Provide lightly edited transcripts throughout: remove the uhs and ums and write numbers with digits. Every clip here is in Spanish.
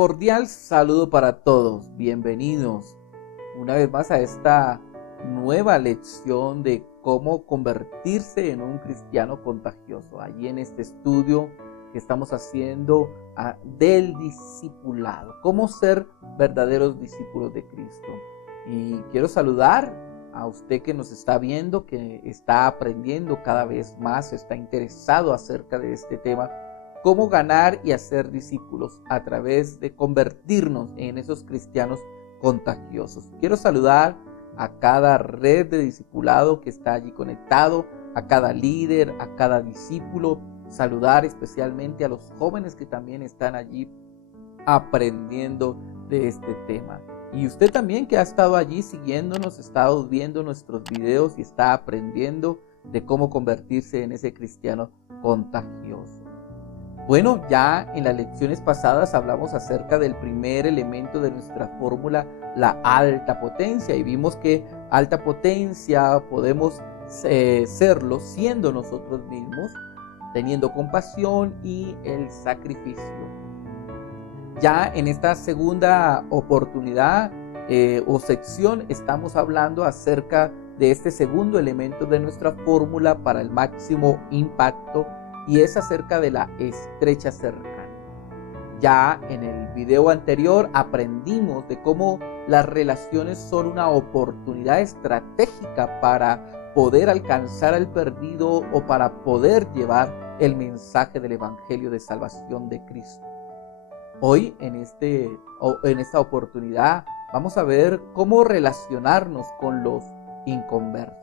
Cordial saludo para todos, bienvenidos una vez más a esta nueva lección de cómo convertirse en un cristiano contagioso. Allí en este estudio que estamos haciendo del discipulado, cómo ser verdaderos discípulos de Cristo. Y quiero saludar a usted que nos está viendo, que está aprendiendo cada vez más, está interesado acerca de este tema. Cómo ganar y hacer discípulos a través de convertirnos en esos cristianos contagiosos. Quiero saludar a cada red de discipulado que está allí conectado, a cada líder, a cada discípulo. Saludar especialmente a los jóvenes que también están allí aprendiendo de este tema. Y usted también que ha estado allí siguiéndonos, ha estado viendo nuestros videos y está aprendiendo de cómo convertirse en ese cristiano contagioso. Bueno, ya en las lecciones pasadas hablamos acerca del primer elemento de nuestra fórmula, la alta potencia, y vimos que alta potencia podemos serlo siendo nosotros mismos, teniendo compasión y el sacrificio. Ya en esta segunda oportunidad o sección estamos hablando acerca de este segundo elemento de nuestra fórmula para el máximo impacto, y es acerca de la estrecha cercanía. Ya en el video anterior aprendimos de cómo las relaciones son una oportunidad estratégica para poder alcanzar al perdido o para poder llevar el mensaje del Evangelio de salvación de Cristo. Hoy en esta oportunidad vamos a ver cómo relacionarnos con los inconversos.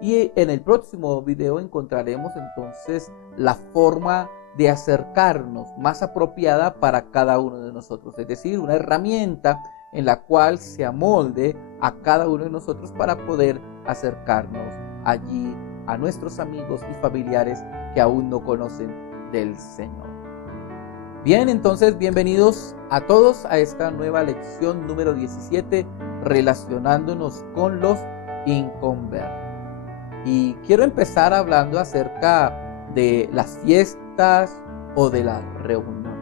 Y en el próximo video encontraremos entonces la forma de acercarnos más apropiada para cada uno de nosotros. Es decir, una herramienta en la cual se amolde a cada uno de nosotros para poder acercarnos allí a nuestros amigos y familiares que aún no conocen del Señor. Bien, entonces bienvenidos a todos a esta nueva lección número 17, relacionándonos con los inconversos. Y quiero empezar hablando acerca de las fiestas o de las reuniones.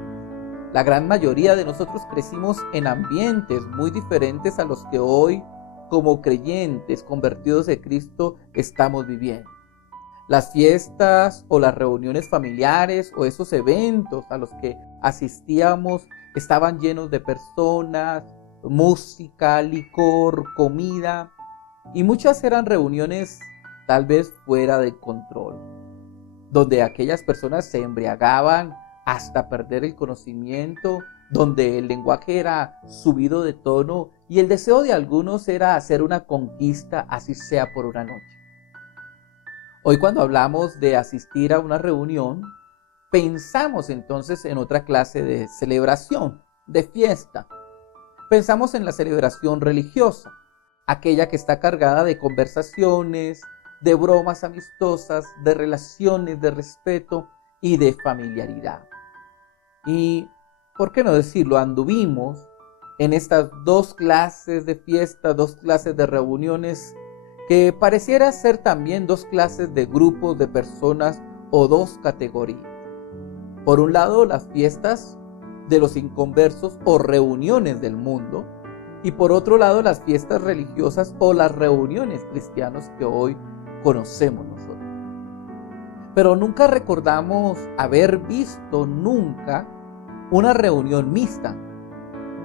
La gran mayoría de nosotros crecimos en ambientes muy diferentes a los que hoy, como creyentes convertidos de Cristo, estamos viviendo. Las fiestas o las reuniones familiares o esos eventos a los que asistíamos estaban llenos de personas, música, licor, comida, y muchas eran reuniones tal vez fuera de control, donde aquellas personas se embriagaban hasta perder el conocimiento, donde el lenguaje era subido de tono y el deseo de algunos era hacer una conquista, así sea por una noche. Hoy cuando hablamos de asistir a una reunión, pensamos entonces en otra clase de celebración, de fiesta. Pensamos en la celebración religiosa, aquella que está cargada de conversaciones, de bromas amistosas, de relaciones de respeto y de familiaridad. Y, ¿por qué no decirlo? Anduvimos en estas dos clases de fiesta, dos clases de reuniones, que pareciera ser también dos clases de grupos de personas o dos categorías. Por un lado, las fiestas de los inconversos o reuniones del mundo, y por otro lado, las fiestas religiosas o las reuniones cristianas que hoy conocemos nosotros. Pero nunca recordamos haber visto nunca una reunión mixta,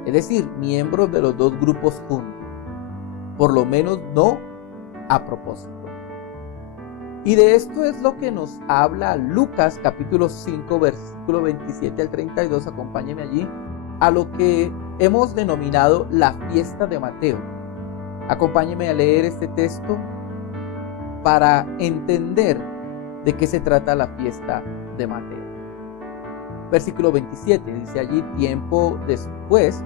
es decir, miembros de los dos grupos juntos, por lo menos no a propósito. Y de esto es lo que nos habla Lucas capítulo 5 versículo 27 al 32, acompáñenme allí, a lo que hemos denominado la fiesta de Mateo. Acompáñenme a leer este texto para entender de qué se trata la fiesta de Mateo. Versículo 27 dice allí: tiempo después,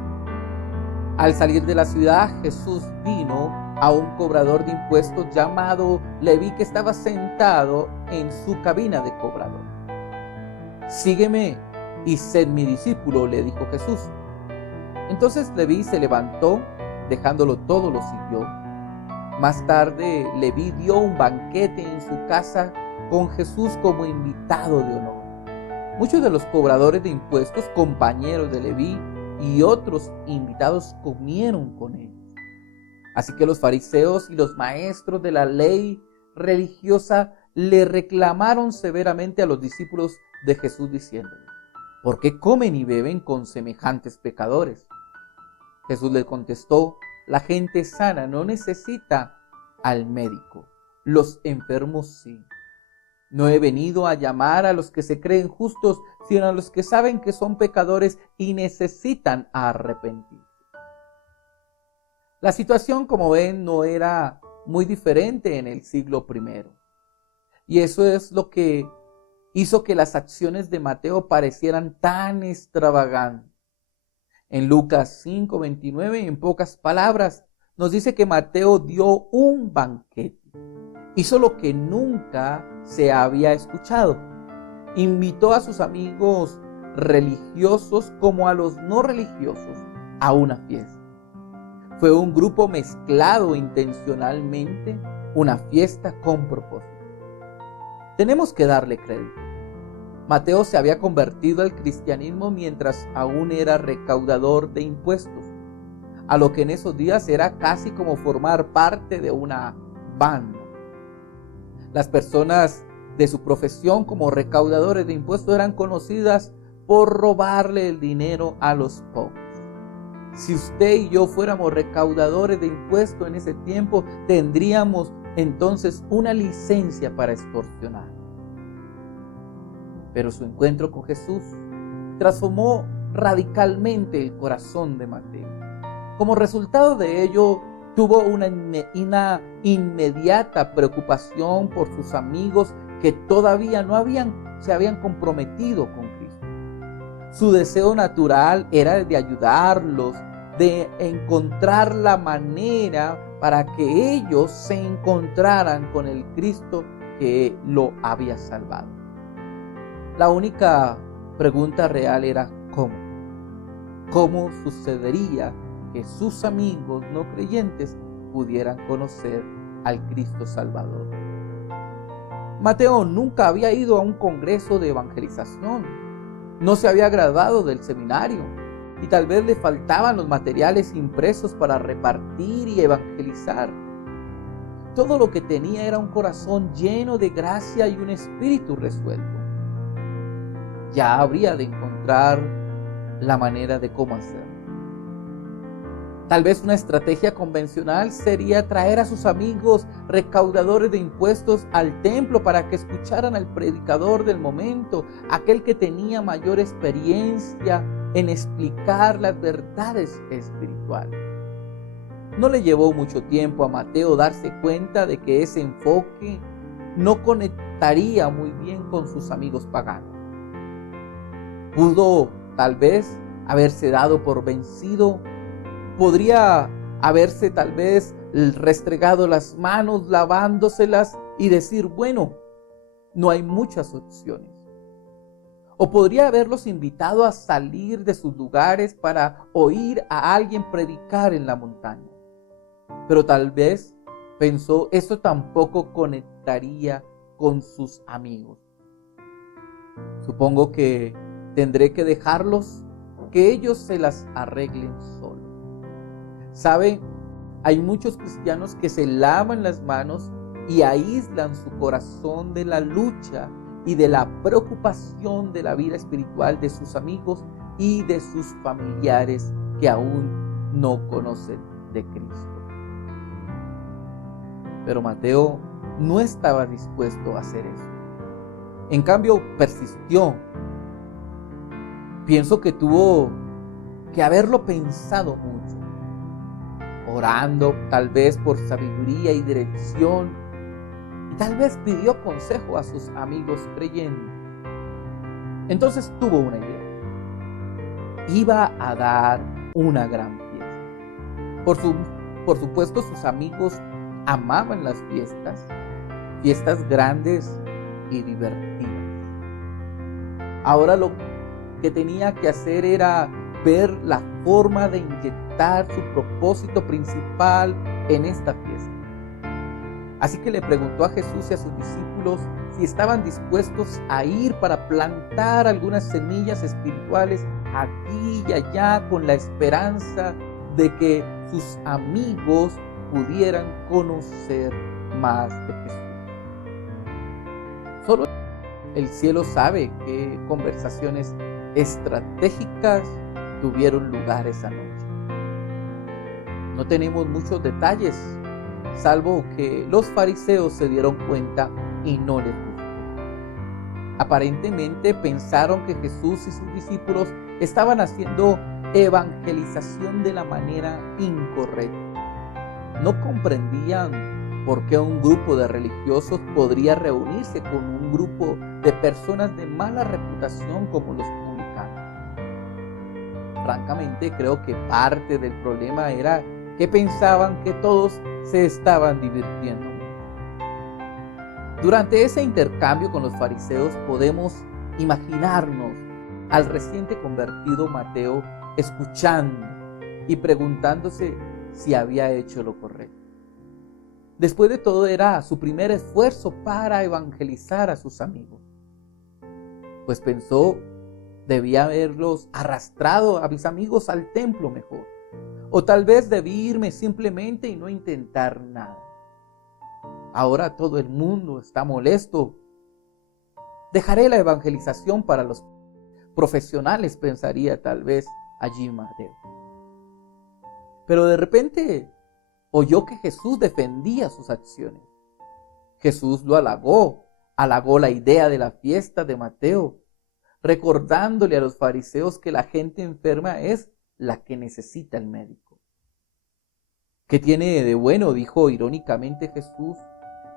al salir de la ciudad, Jesús vino a un cobrador de impuestos llamado Leví, que estaba sentado en su cabina de cobrador. Sígueme y sed mi discípulo, le dijo Jesús. Entonces Leví se levantó, dejándolo todo lo siguió. Más tarde, Leví dio un banquete en su casa con Jesús como invitado de honor. Muchos de los cobradores de impuestos, compañeros de Leví, y otros invitados comieron con ellos. Así que los fariseos y los maestros de la ley religiosa le reclamaron severamente a los discípulos de Jesús diciéndole: ¿por qué comen y beben con semejantes pecadores? Jesús les contestó: la gente sana no necesita al médico, los enfermos sí. No he venido a llamar a los que se creen justos, sino a los que saben que son pecadores y necesitan arrepentirse. La situación, como ven, no era muy diferente en el siglo I. Y eso es lo que hizo que las acciones de Mateo parecieran tan extravagantes. En Lucas 5:29, en pocas palabras, nos dice que Mateo dio un banquete. Hizo lo que nunca se había escuchado. Invitó a sus amigos religiosos como a los no religiosos a una fiesta. Fue un grupo mezclado intencionalmente, una fiesta con propósito. Tenemos que darle crédito. Mateo se había convertido al cristianismo mientras aún era recaudador de impuestos, a lo que en esos días era casi como formar parte de una banda. Las personas de su profesión como recaudadores de impuestos eran conocidas por robarle el dinero a los pobres. Si usted y yo fuéramos recaudadores de impuestos en ese tiempo, tendríamos entonces una licencia para extorsionar. Pero su encuentro con Jesús transformó radicalmente el corazón de Mateo. Como resultado de ello, tuvo una inmediata preocupación por sus amigos que todavía no se habían comprometido con Cristo. Su deseo natural era de ayudarlos, de encontrar la manera para que ellos se encontraran con el Cristo que lo había salvado. La única pregunta real era ¿cómo? ¿Cómo sucedería que sus amigos no creyentes pudieran conocer al Cristo Salvador? Mateo nunca había ido a un congreso de evangelización, no se había graduado del seminario y tal vez le faltaban los materiales impresos para repartir y evangelizar. Todo lo que tenía era un corazón lleno de gracia y un espíritu resuelto. Ya habría de encontrar la manera de cómo hacerlo. Tal vez una estrategia convencional sería traer a sus amigos recaudadores de impuestos al templo para que escucharan al predicador del momento, aquel que tenía mayor experiencia en explicar las verdades espirituales. No le llevó mucho tiempo a Mateo darse cuenta de que ese enfoque no conectaría muy bien con sus amigos paganos. Pudo tal vez haberse dado por vencido. Podría haberse tal vez restregado las manos, lavándoselas y decir, bueno, no hay muchas opciones. O podría haberlos invitado a salir de sus lugares para oír a alguien predicar en la montaña. Pero tal vez pensó, eso tampoco conectaría con sus amigos. Supongo que tendré que dejarlos, que ellos se las arreglen solos. ¿Sabe? Hay muchos cristianos que se lavan las manos y aíslan su corazón de la lucha y de la preocupación de la vida espiritual de sus amigos y de sus familiares que aún no conocen de Cristo. Pero Mateo no estaba dispuesto a hacer eso. En cambio, persistió. Pienso que tuvo que haberlo pensado mucho, orando tal vez por sabiduría y dirección, y tal vez pidió consejo a sus amigos creyentes. Entonces tuvo una idea. Iba a dar una gran fiesta. Por supuesto, sus amigos amaban las fiestas grandes y divertidas. Ahora lo que tenía que hacer era ver la forma de inyectar su propósito principal en esta fiesta. Así que le preguntó a Jesús y a sus discípulos si estaban dispuestos a ir para plantar algunas semillas espirituales aquí aquí y allá con la esperanza de que sus amigos pudieran conocer más de Jesús. Solo el cielo sabe qué conversaciones estratégicas tuvieron lugar esa noche. No tenemos muchos detalles, salvo que los fariseos se dieron cuenta y no les gustó. Aparentemente pensaron que Jesús y sus discípulos estaban haciendo evangelización de la manera incorrecta. No comprendían por qué un grupo de religiosos podría reunirse con un grupo de personas de mala reputación como los publicanos. Francamente, creo que parte del problema era que pensaban que todos se estaban divirtiendo. Durante ese intercambio con los fariseos podemos imaginarnos al reciente convertido Mateo escuchando y preguntándose si había hecho lo correcto. Después de todo, era su primer esfuerzo para evangelizar a sus amigos. Pues pensó, debía haberlos arrastrado a mis amigos al templo mejor. O tal vez debí irme simplemente y no intentar nada. Ahora todo el mundo está molesto. Dejaré la evangelización para los profesionales, pensaría tal vez allí Mateo. Pero de repente oyó que Jesús defendía sus acciones. Jesús lo halagó la idea de la fiesta de Mateo, recordándole a los fariseos que la gente enferma es la que necesita el médico. ¿Qué tiene de bueno?, dijo irónicamente Jesús,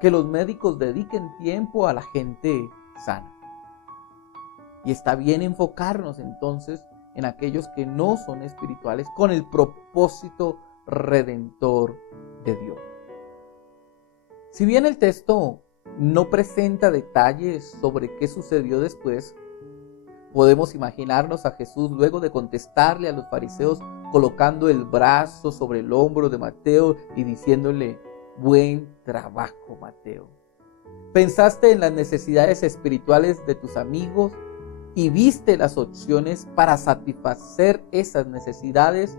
que los médicos dediquen tiempo a la gente sana. Y está bien enfocarnos entonces en aquellos que no son espirituales con el propósito redentor de Dios. Si bien el texto no presenta detalles sobre qué sucedió después, podemos imaginarnos a Jesús luego de contestarle a los fariseos colocando el brazo sobre el hombro de Mateo y diciéndole: buen trabajo, Mateo. Pensaste en las necesidades espirituales de tus amigos y viste las opciones para satisfacer esas necesidades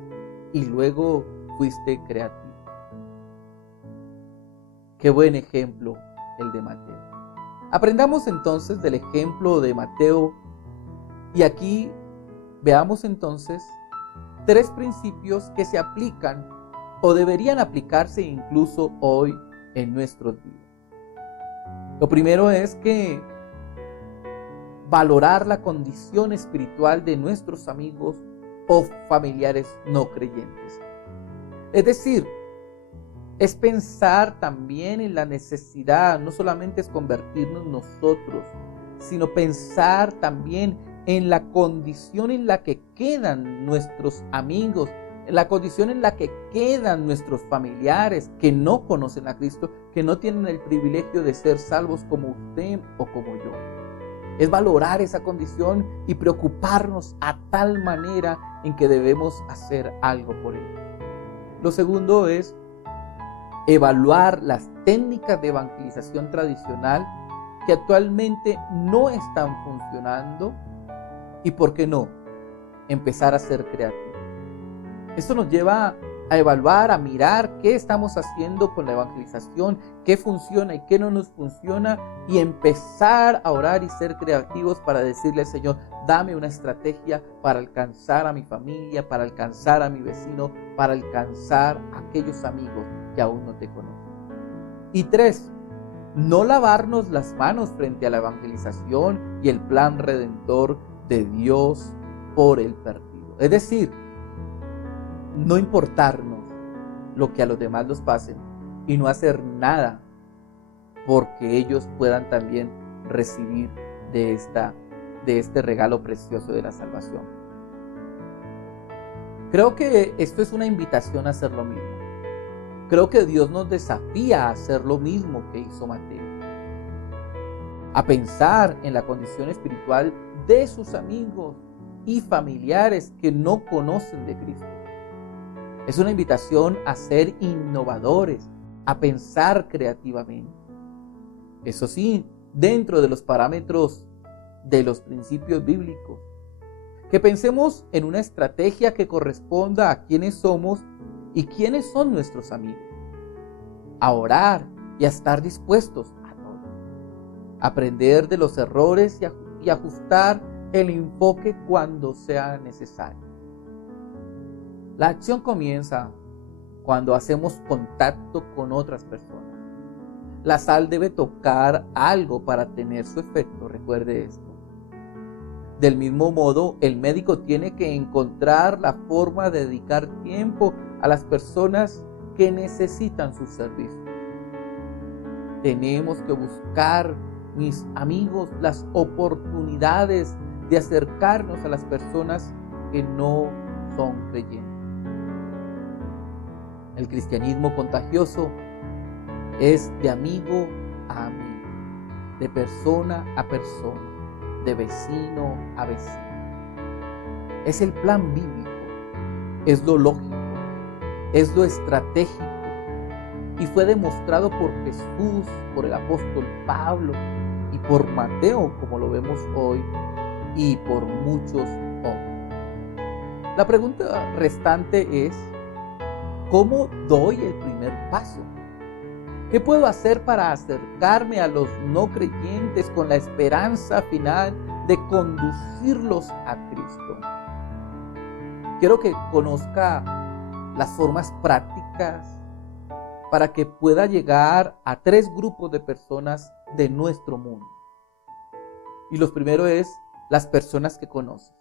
y luego fuiste creativo. Qué buen ejemplo el de Mateo. Aprendamos entonces del ejemplo de Mateo y aquí veamos entonces 3 principios que se aplican o deberían aplicarse incluso hoy en nuestros días. Lo primero es que valorar la condición espiritual de nuestros amigos o familiares no creyentes. Es decir, es pensar también en la necesidad, no solamente es convertirnos nosotros, sino pensar también en la condición en la que quedan nuestros amigos, en la condición en la que quedan nuestros familiares que no conocen a Cristo, que no tienen el privilegio de ser salvos como usted o como yo. Es valorar esa condición y preocuparnos a tal manera en que debemos hacer algo por ellos. Lo segundo es evaluar las técnicas de evangelización tradicional que actualmente no están funcionando y, ¿por qué no?, empezar a ser creativos. Esto nos lleva a evaluar, a mirar qué estamos haciendo con la evangelización, qué funciona y qué no nos funciona, y empezar a orar y ser creativos para decirle al Señor: dame una estrategia para alcanzar a mi familia, para alcanzar a mi vecino, para alcanzar a aquellos amigos que aún no te conocen. Y 3, no lavarnos las manos frente a la evangelización y el plan redentor de Dios por el perdido. Es decir, no importarnos lo que a los demás los pasen y no hacer nada porque ellos puedan también recibir de este regalo precioso de la salvación. Creo que esto es una invitación a hacer lo mismo. Creo que Dios nos desafía a hacer lo mismo que hizo Mateo, a pensar en la condición espiritual de sus amigos y familiares que no conocen de Cristo. Es una invitación a ser innovadores, a pensar creativamente. Eso sí, dentro de los parámetros de los principios bíblicos. que pensemos en una estrategia que corresponda a quiénes somos y quiénes son nuestros amigos, a orar y a estar dispuestos a todo, aprender de los errores y ajustar el enfoque cuando sea necesario. La acción comienza cuando hacemos contacto con otras personas. La sal debe tocar algo para tener su efecto, recuerde esto. Del mismo modo, el médico tiene que encontrar la forma de dedicar tiempo a las personas que necesitan sus servicios. Tenemos que buscar, mis amigos, las oportunidades de acercarnos a las personas que no son creyentes. El cristianismo contagioso es de amigo a amigo, de persona a persona, de vecino a vecino. Es el plan bíblico, es lo lógico, es lo estratégico y fue demostrado por Jesús, por el apóstol Pablo y por Mateo, como lo vemos hoy, y por muchos hombres. La pregunta restante es, ¿cómo doy el primer paso? ¿Qué puedo hacer para acercarme a los no creyentes con la esperanza final de conducirlos a Cristo? Quiero que conozca las formas prácticas para que pueda llegar a 3 grupos de personas de nuestro mundo. Y lo primero es las personas que conoces.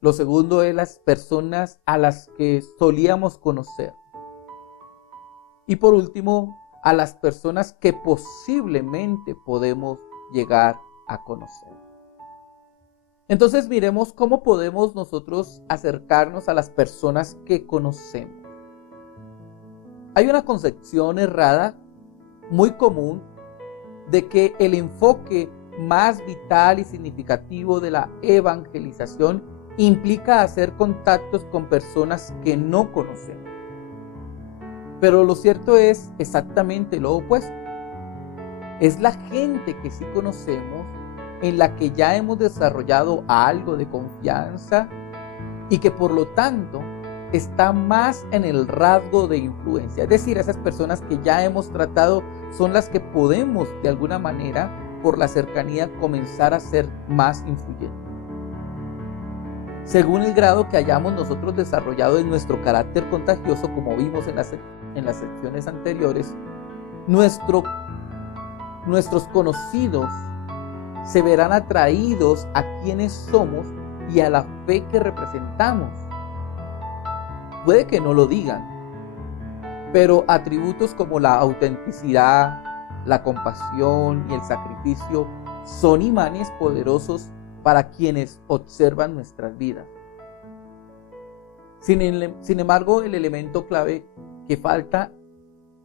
Lo segundo es las personas a las que solíamos conocer. Y por último, a las personas que posiblemente podemos llegar a conocer. Entonces miremos cómo podemos nosotros acercarnos a las personas que conocemos. Hay una concepción errada, muy común, de que el enfoque más vital y significativo de la evangelización implica hacer contactos con personas que no conocemos. Pero lo cierto es exactamente lo opuesto. Es la gente que sí conocemos, en la que ya hemos desarrollado algo de confianza y que por lo tanto está más en el rasgo de influencia. Es decir, esas personas que ya hemos tratado son las que podemos de alguna manera, por la cercanía, comenzar a ser más influyentes. Según el grado que hayamos nosotros desarrollado en nuestro carácter contagioso, como vimos en las secciones anteriores, nuestros conocidos se verán atraídos a quienes somos y a la fe que representamos. Puede que no lo digan, pero atributos como la autenticidad, la compasión y el sacrificio son imanes poderosos para quienes observan nuestras vidas. Sin embargo, el elemento clave que falta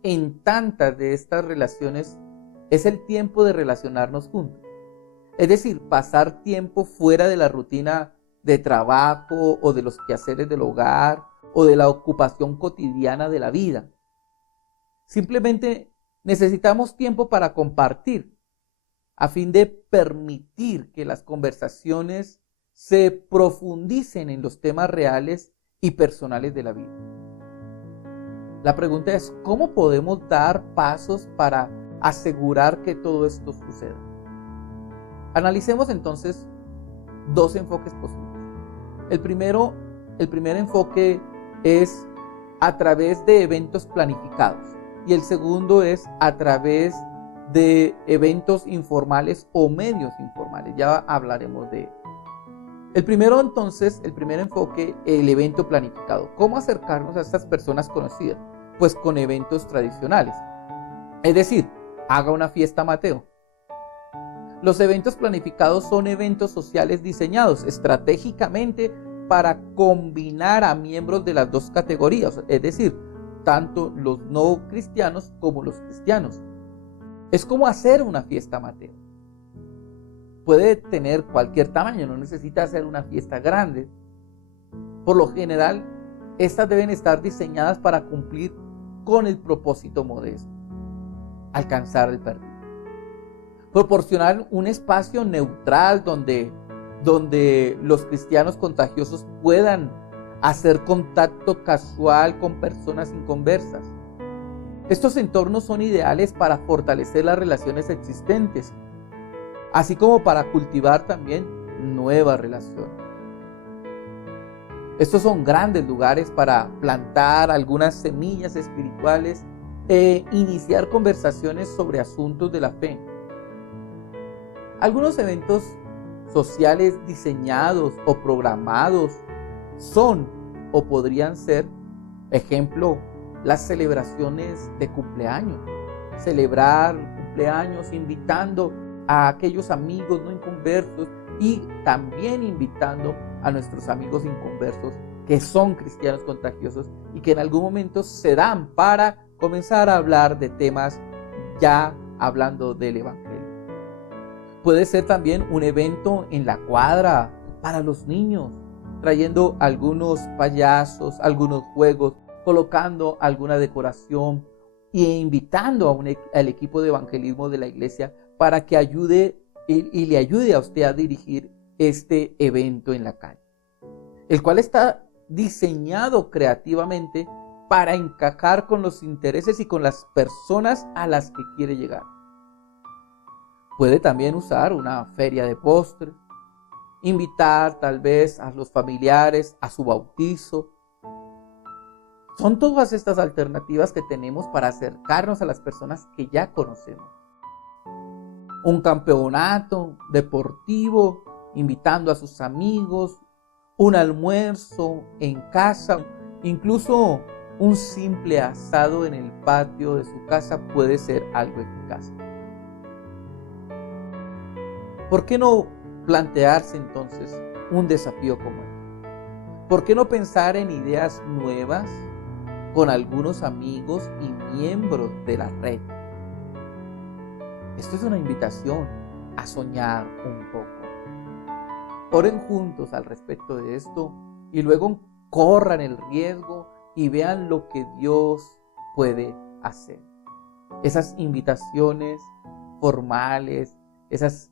en tantas de estas relaciones es el tiempo de relacionarnos juntos. Es decir, pasar tiempo fuera de la rutina de trabajo o de los quehaceres del hogar o de la ocupación cotidiana de la vida. Simplemente necesitamos tiempo para compartir, a fin de permitir que las conversaciones se profundicen en los temas reales y personales de la vida. La pregunta es, ¿cómo podemos dar pasos para asegurar que todo esto suceda? Analicemos entonces 2 enfoques posibles. El primer enfoque es a través de eventos planificados y el segundo es a través de eventos informales o medios informales. Ya hablaremos de ello. El primer enfoque, el evento planificado. ¿Cómo acercarnos a estas personas conocidas? Pues con eventos tradicionales. Es decir, haga una fiesta Mateo. Los eventos planificados son eventos sociales diseñados estratégicamente para combinar a miembros de las 2 categorías, es decir, tanto los no cristianos como los cristianos. Es como hacer una fiesta Mateo. Puede tener cualquier tamaño, no necesita hacer una fiesta grande. Por lo general, estas deben estar diseñadas para cumplir con el propósito modesto: alcanzar el perdido. Proporcionar un espacio neutral donde donde los cristianos contagiosos puedan hacer contacto casual con personas inconversas. Estos entornos son ideales para fortalecer las relaciones existentes, así como para cultivar también nuevas relaciones. Estos son grandes lugares para plantar algunas semillas espirituales e iniciar conversaciones sobre asuntos de la fe. Algunos eventos sociales diseñados o programados son o podrían ser, ejemplo, las celebraciones de cumpleaños. Celebrar cumpleaños invitando a aquellos amigos no inconversos y también invitando a nuestros amigos inconversos que son cristianos contagiosos y que en algún momento se dan para comenzar a hablar de temas ya hablando del evangelio. Puede ser también un evento en la cuadra para los niños, trayendo algunos payasos, algunos juegos, colocando alguna decoración e invitando al equipo de evangelismo de la iglesia para que ayude y le ayude a usted a dirigir este evento en la calle, el cual está diseñado creativamente para encajar con los intereses y con las personas a las que quiere llegar. Puede también usar una feria de postres, invitar tal vez a los familiares a su bautizo. Son todas estas alternativas que tenemos para acercarnos a las personas que ya conocemos. Un campeonato deportivo, invitando a sus amigos, un almuerzo en casa, incluso un simple asado en el patio de su casa puede ser algo eficaz. ¿Por qué no plantearse entonces un desafío como este? ¿Por qué no pensar en ideas nuevas con algunos amigos y miembros de la red? Esto es una invitación a soñar un poco. Oren juntos al respecto de esto y luego corran el riesgo y vean lo que Dios puede hacer. Esas invitaciones formales, esas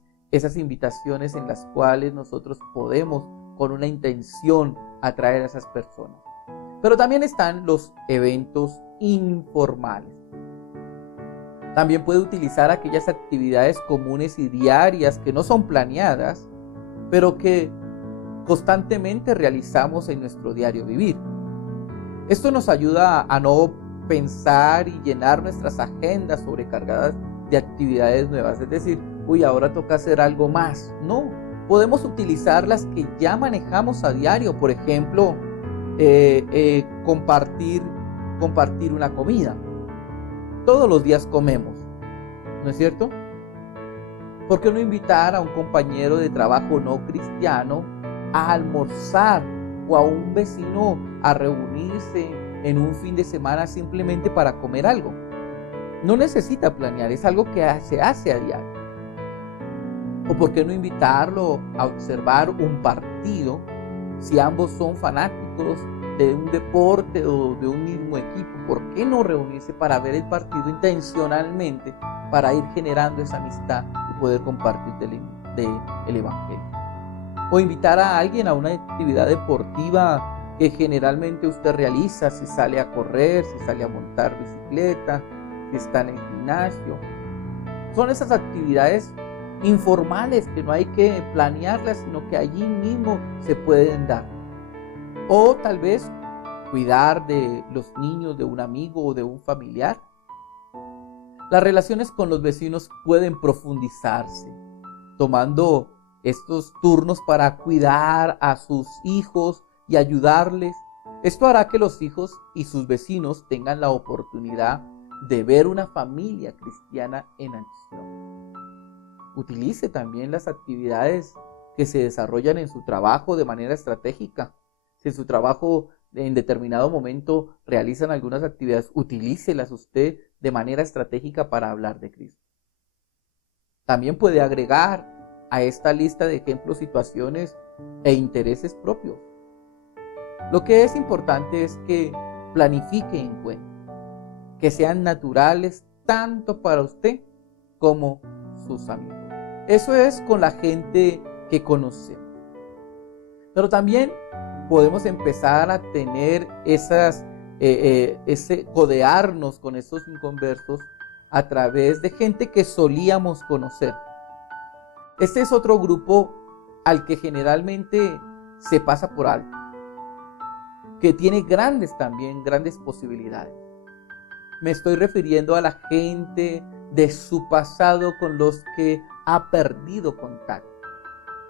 invitaciones en las cuales nosotros podemos con una intención atraer a esas personas. Pero también están los eventos informales. También puede utilizar aquellas actividades comunes y diarias que no son planeadas, pero que constantemente realizamos en nuestro diario vivir. Esto nos ayuda a no pensar y llenar nuestras agendas sobrecargadas de actividades nuevas, es decir, ahora toca hacer algo más. No, podemos utilizar las que ya manejamos a diario, por ejemplo, compartir una comida. Todos los días comemos, ¿no es cierto? ¿Por qué no invitar a un compañero de trabajo no cristiano a almorzar o a un vecino a reunirse en un fin de semana simplemente para comer algo? No necesita planear, es algo que se hace a diario. ¿O por qué no invitarlo a observar un partido si ambos son fanáticos de un deporte o de un mismo equipo? ¿Por qué no reunirse para ver el partido intencionalmente para ir generando esa amistad y poder compartir el evangelio? O invitar a alguien a una actividad deportiva que generalmente usted realiza, si sale a correr, si sale a montar bicicleta, si está en el gimnasio. Son esas actividades informales que no hay que planearlas, sino que allí mismo se pueden dar. O tal vez cuidar de los niños de un amigo o de un familiar. Las relaciones con los vecinos pueden profundizarse, tomando estos turnos para cuidar a sus hijos y ayudarles. Esto hará que los hijos y sus vecinos tengan la oportunidad de ver una familia cristiana en acción. Utilice también las actividades que se desarrollan en su trabajo de manera estratégica. Si en su trabajo en determinado momento realizan algunas actividades, utilícelas usted de manera estratégica para hablar de Cristo. También puede agregar a esta lista de ejemplos situaciones e intereses propios. Lo que es importante es que planifique encuentros, que sean naturales tanto para usted como sus amigos. Eso es con la gente que conocemos. Pero también podemos empezar a tener ese codearnos con esos inconversos a través de gente que solíamos conocer. Este es otro grupo al que generalmente se pasa por alto, que tiene grandes posibilidades. Me estoy refiriendo a la gente de su pasado con los que ha perdido contacto.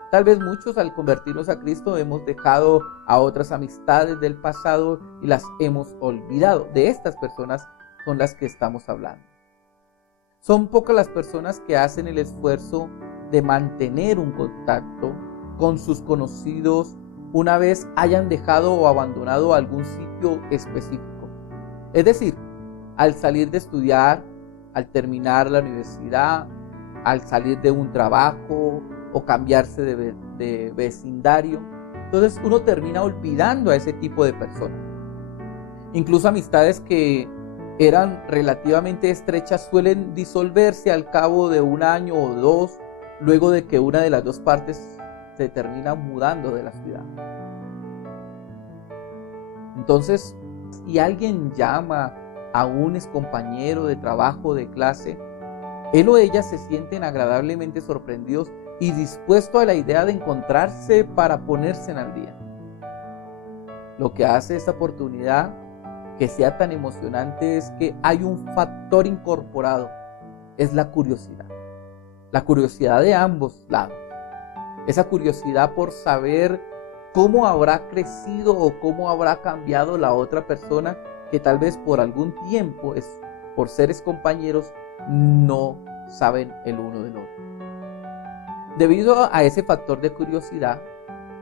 Tal vez muchos al convertirnos a Cristo hemos dejado a otras amistades del pasado y las hemos olvidado. De estas personas son las que estamos hablando. Son pocas las personas que hacen el esfuerzo de mantener un contacto con sus conocidos una vez hayan dejado o abandonado algún sitio específico. Es decir, al salir de estudiar, al terminar la universidad, al salir de un trabajo o cambiarse de vecindario. Entonces uno termina olvidando a ese tipo de personas. Incluso amistades que eran relativamente estrechas suelen disolverse al cabo de un año o dos, luego de que una de las dos partes se termina mudando de la ciudad. Entonces, si alguien llama a un excompañero de trabajo, de clase, él o ella se sienten agradablemente sorprendidos y dispuestos a la idea de encontrarse para ponerse al día. Lo que hace esta oportunidad que sea tan emocionante es que hay un factor incorporado, es la curiosidad de ambos lados, esa curiosidad por saber cómo habrá crecido o cómo habrá cambiado la otra persona que tal vez por algún tiempo, por seres compañeros, no saben el uno del otro. Debido a ese factor de curiosidad,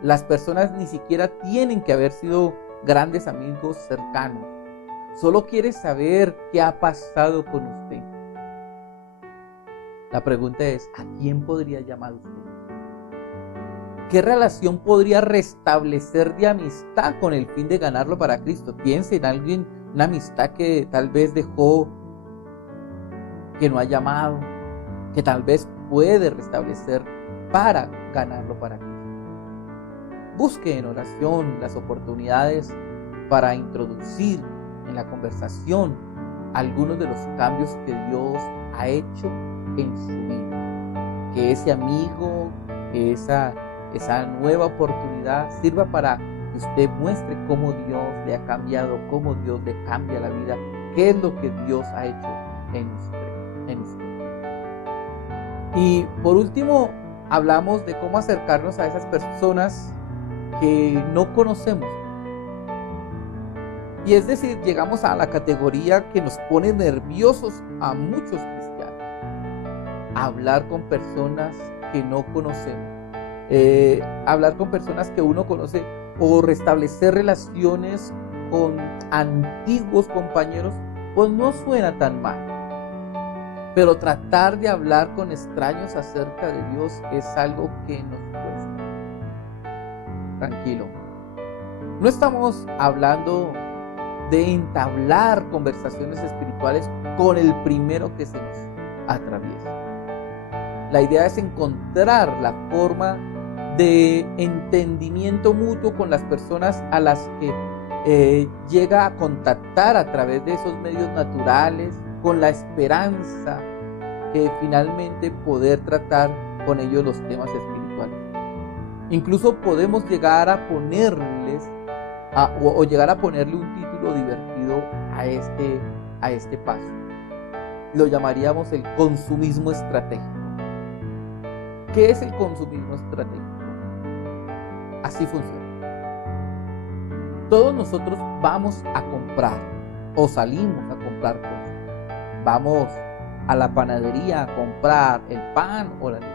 las personas ni siquiera tienen que haber sido grandes amigos cercanos. Solo quiere saber qué ha pasado con usted. La pregunta es, ¿a quién podría llamar usted? ¿Qué relación podría restablecer de amistad con el fin de ganarlo para Cristo? Piense en alguien, una amistad que tal vez dejó, que no ha llamado, que tal vez puede restablecer para ganarlo para Cristo. Busque en oración las oportunidades para introducir en la conversación algunos de los cambios que Dios ha hecho en su vida. Que ese amigo, que esa nueva oportunidad sirva para que usted muestre cómo Dios le ha cambiado, cómo Dios le cambia la vida, qué es lo que Dios ha hecho en usted. Y por último, hablamos de cómo acercarnos a esas personas que no conocemos. Y es decir, llegamos a la categoría que nos pone nerviosos a muchos cristianos. Hablar con personas que no conocemos. Hablar con personas que uno conoce o restablecer relaciones con antiguos compañeros, pues no suena tan mal. Pero tratar de hablar con extraños acerca de Dios es algo que nos cuesta. Tranquilo. No estamos hablando de entablar conversaciones espirituales con el primero que se nos atraviesa. La idea es encontrar la forma de entendimiento mutuo con las personas a las que llega a contactar a través de esos medios naturales, con la esperanza que finalmente poder tratar con ellos los temas espirituales. Incluso podemos llegar a ponerles llegar a ponerle un título divertido a este paso. Lo llamaríamos el consumismo estratégico. ¿Qué es el consumismo estratégico? Así funciona. Todos nosotros vamos a comprar o salimos a comprar cosas. Vamos a la panadería a comprar el pan o la leche.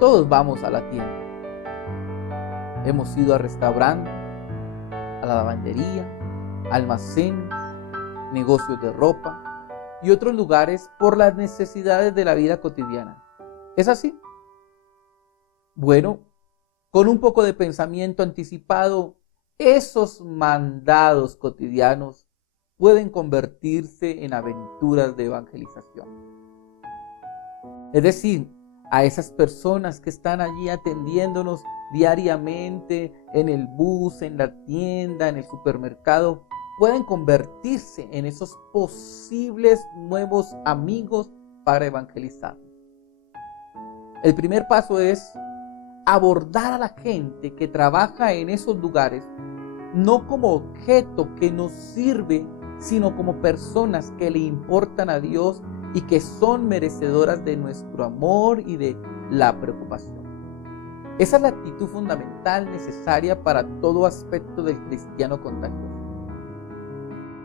Todos vamos a la tienda. Hemos ido a restaurantes, a la lavandería, almacenes, negocios de ropa y otros lugares por las necesidades de la vida cotidiana. ¿Es así? Bueno, con un poco de pensamiento anticipado, esos mandados cotidianos pueden convertirse en aventuras de evangelización. Es decir, a esas personas que están allí atendiéndonos, diariamente en el bus, en la tienda, en el supermercado, pueden convertirse en esos posibles nuevos amigos para evangelizar. El primer paso es abordar a la gente que trabaja en esos lugares, no como objeto que nos sirve, sino como personas que le importan a Dios y que son merecedoras de nuestro amor y de la preocupación. Esa es la actitud fundamental necesaria para todo aspecto del cristiano contagioso.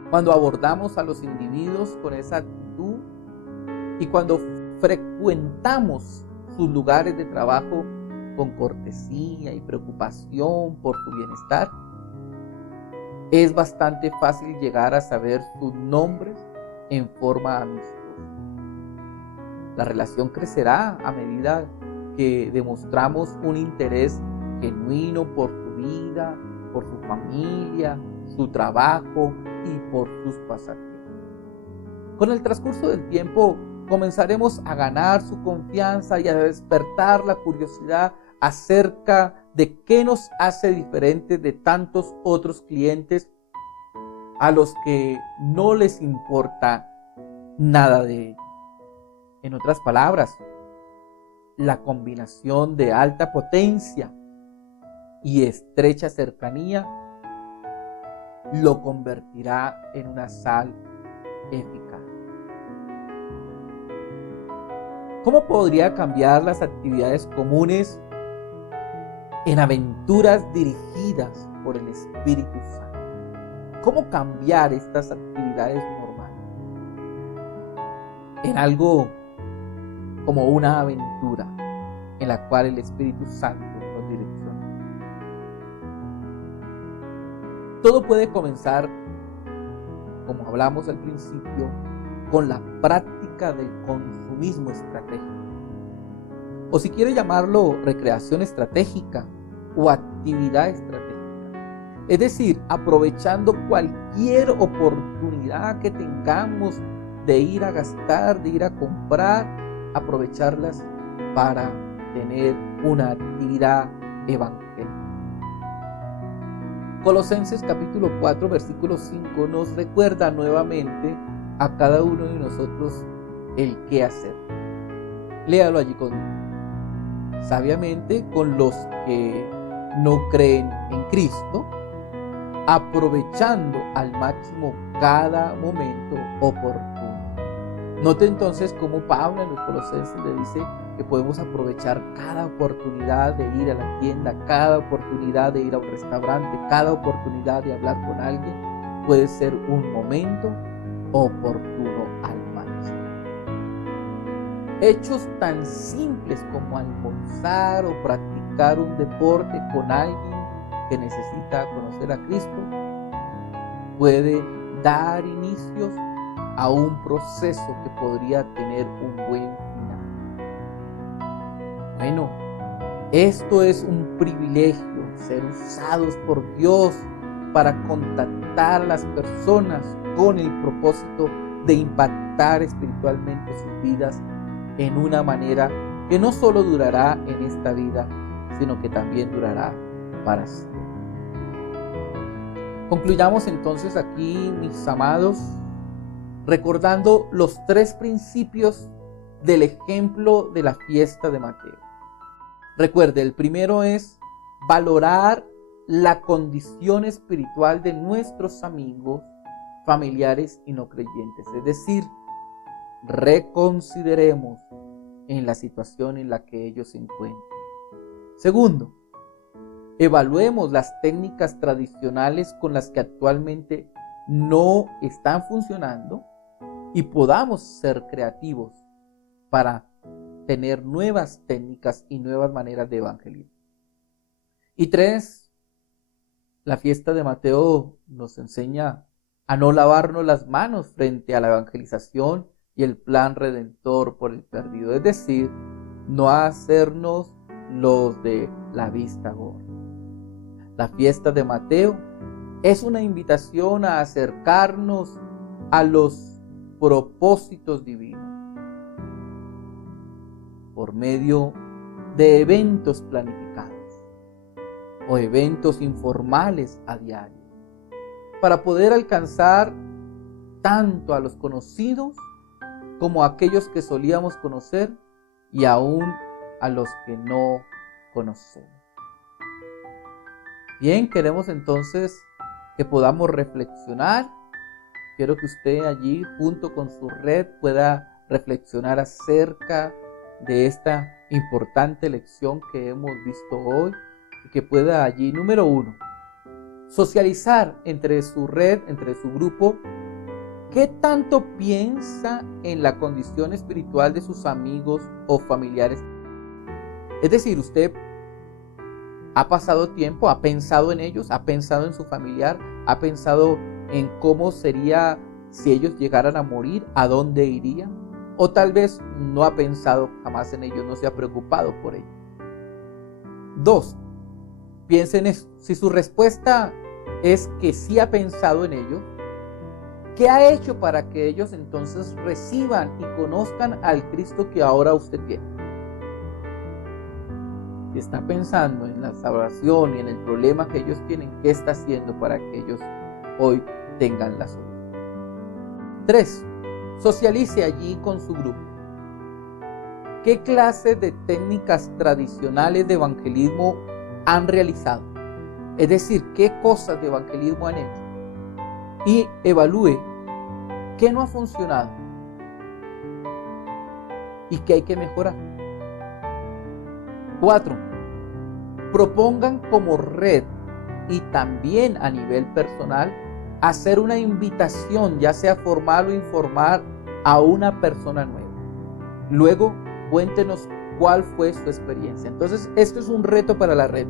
Cuando abordamos a los individuos con esa actitud y cuando frecuentamos sus lugares de trabajo con cortesía y preocupación por su bienestar, es bastante fácil llegar a saber sus nombres en forma amistosa. La relación crecerá a medida que demostramos un interés genuino por su vida, por su familia, su trabajo y por sus pasatiempos. Con el transcurso del tiempo comenzaremos a ganar su confianza y a despertar la curiosidad acerca de qué nos hace diferentes de tantos otros clientes a los que no les importa nada de ello. En otras palabras, la combinación de alta potencia y estrecha cercanía lo convertirá en una sal eficaz. ¿Cómo podría cambiar las actividades comunes en aventuras dirigidas por el Espíritu Santo? ¿Cómo cambiar estas actividades normales en algo como una aventura en la cual el Espíritu Santo nos direcciona? Todo puede comenzar, como hablamos al principio, con la práctica del consumismo estratégico. O si quiere llamarlo recreación estratégica o actividad estratégica. Es decir, aprovechando cualquier oportunidad que tengamos de ir a gastar, de ir a comprar, aprovecharlas para tener una actividad evangélica. Colosenses capítulo 4, versículo 5 nos recuerda nuevamente a cada uno de nosotros el qué hacer. Léalo allí conmigo. Sabiamente con los que no creen en Cristo, aprovechando al máximo cada momento oportuno. Note entonces cómo Pablo en los Colosenses le dice que podemos aprovechar cada oportunidad de ir a la tienda, cada oportunidad de ir a un restaurante, cada oportunidad de hablar con alguien, puede ser un momento oportuno al máximo. Hechos tan simples como almorzar o practicar un deporte con alguien que necesita conocer a Cristo puede dar inicios a un proceso que podría tener un buen final. Bueno, esto es un privilegio, ser usados por Dios para contactar a las personas con el propósito de impactar espiritualmente sus vidas en una manera que no solo durará en esta vida, sino que también durará para siempre. Concluyamos entonces aquí, mis amados, recordando los 3 principios del ejemplo de la fiesta de Mateo. Recuerde, el primero es valorar la condición espiritual de nuestros amigos, familiares y no creyentes. Es decir, reconsideremos en la situación en la que ellos se encuentran. Segundo, evaluemos las técnicas tradicionales con las que actualmente no están funcionando y podamos ser creativos para tener nuevas técnicas y nuevas maneras de evangelizar. Y 3, la fiesta de Mateo nos enseña a no lavarnos las manos frente a la evangelización y el plan redentor por el perdido, es decir, no hacernos los de la vista gorda. La fiesta de Mateo es una invitación a acercarnos a los propósitos divinos por medio de eventos planificados. o eventos informales a diario, para poder alcanzar tanto a los conocidos como a aquellos que solíamos conocer y aún a los que no conocemos. Bien, queremos entonces que podamos reflexionar. Quiero que usted allí junto con su red pueda reflexionar acerca de esta importante lección que hemos visto hoy y que pueda allí, número 1, socializar entre su red, entre su grupo, qué tanto piensa en la condición espiritual de sus amigos o familiares. Es decir, usted ha pasado tiempo, ha pensado en ellos, ha pensado en su familiar, ha pensado en cómo sería si ellos llegaran a morir, a dónde irían, o tal vez no ha pensado jamás en ellos, no se ha preocupado por ellos. 2, piense en eso. Si su respuesta es que sí ha pensado en ellos, ¿qué ha hecho para que ellos entonces reciban y conozcan al Cristo que ahora usted tiene? Si está pensando en la salvación y en el problema que ellos tienen, ¿qué está haciendo para que ellos hoy tengan la solución? 3, socialice allí con su grupo. ¿Qué clase de técnicas tradicionales de evangelismo han realizado? Es decir, ¿qué cosas de evangelismo han hecho? Y evalúe qué no ha funcionado y qué hay que mejorar. 4, propongan como red y también a nivel personal hacer una invitación, ya sea formal o informal, a una persona nueva. Luego, cuéntenos cuál fue su experiencia. Entonces, esto es un reto para la red.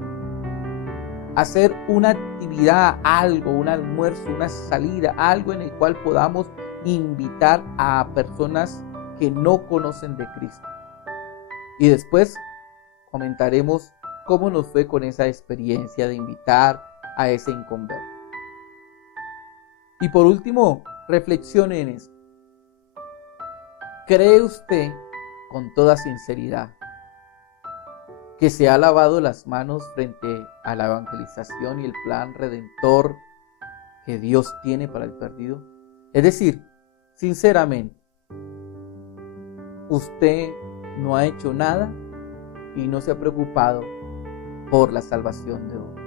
Hacer una actividad, algo, un almuerzo, una salida, algo en el cual podamos invitar a personas que no conocen de Cristo. Y después comentaremos cómo nos fue con esa experiencia de invitar a ese inconverso. Y por último, reflexione en esto. ¿Cree usted con toda sinceridad que se ha lavado las manos frente a la evangelización y el plan redentor que Dios tiene para el perdido? Es decir, sinceramente, usted no ha hecho nada y no se ha preocupado por la salvación de otros.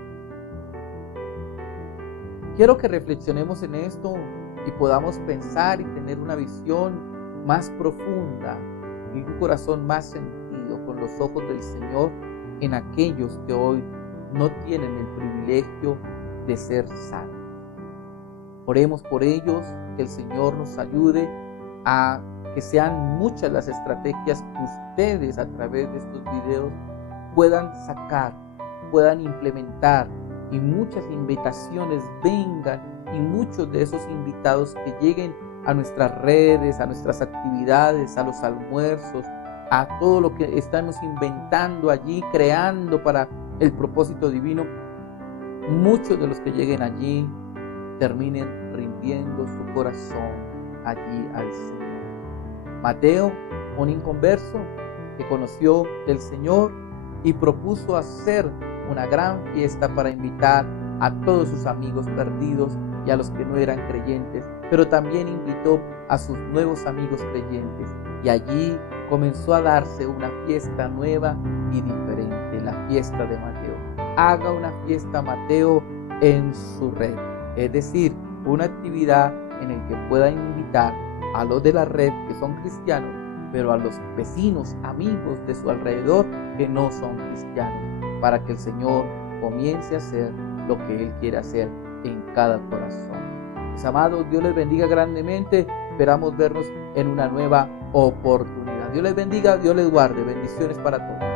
Quiero que reflexionemos en esto y podamos pensar y tener una visión más profunda y un corazón más sentido con los ojos del Señor en aquellos que hoy no tienen el privilegio de ser salvos. Oremos por ellos, que el Señor nos ayude a que sean muchas las estrategias que ustedes a través de estos videos puedan sacar, puedan implementar, y muchas invitaciones vengan y muchos de esos invitados que lleguen a nuestras redes, a nuestras actividades, a los almuerzos, a todo lo que estamos inventando allí, creando para el propósito divino. Muchos de los que lleguen allí terminen rindiendo su corazón allí al Señor. Mateo, un inconverso que conoció del Señor y propuso hacer una gran fiesta para invitar a todos sus amigos perdidos y a los que no eran creyentes, pero también invitó a sus nuevos amigos creyentes, y allí comenzó a darse una fiesta nueva y diferente, la fiesta de Mateo. Haga una fiesta Mateo en su red, es decir, una actividad en la que pueda invitar a los de la red que son cristianos, pero a los vecinos, amigos de su alrededor que no son cristianos, para que el Señor comience a hacer lo que Él quiere hacer en cada corazón. Mis amados, Dios les bendiga grandemente. Esperamos vernos en una nueva oportunidad. Dios les bendiga, Dios les guarde. Bendiciones para todos.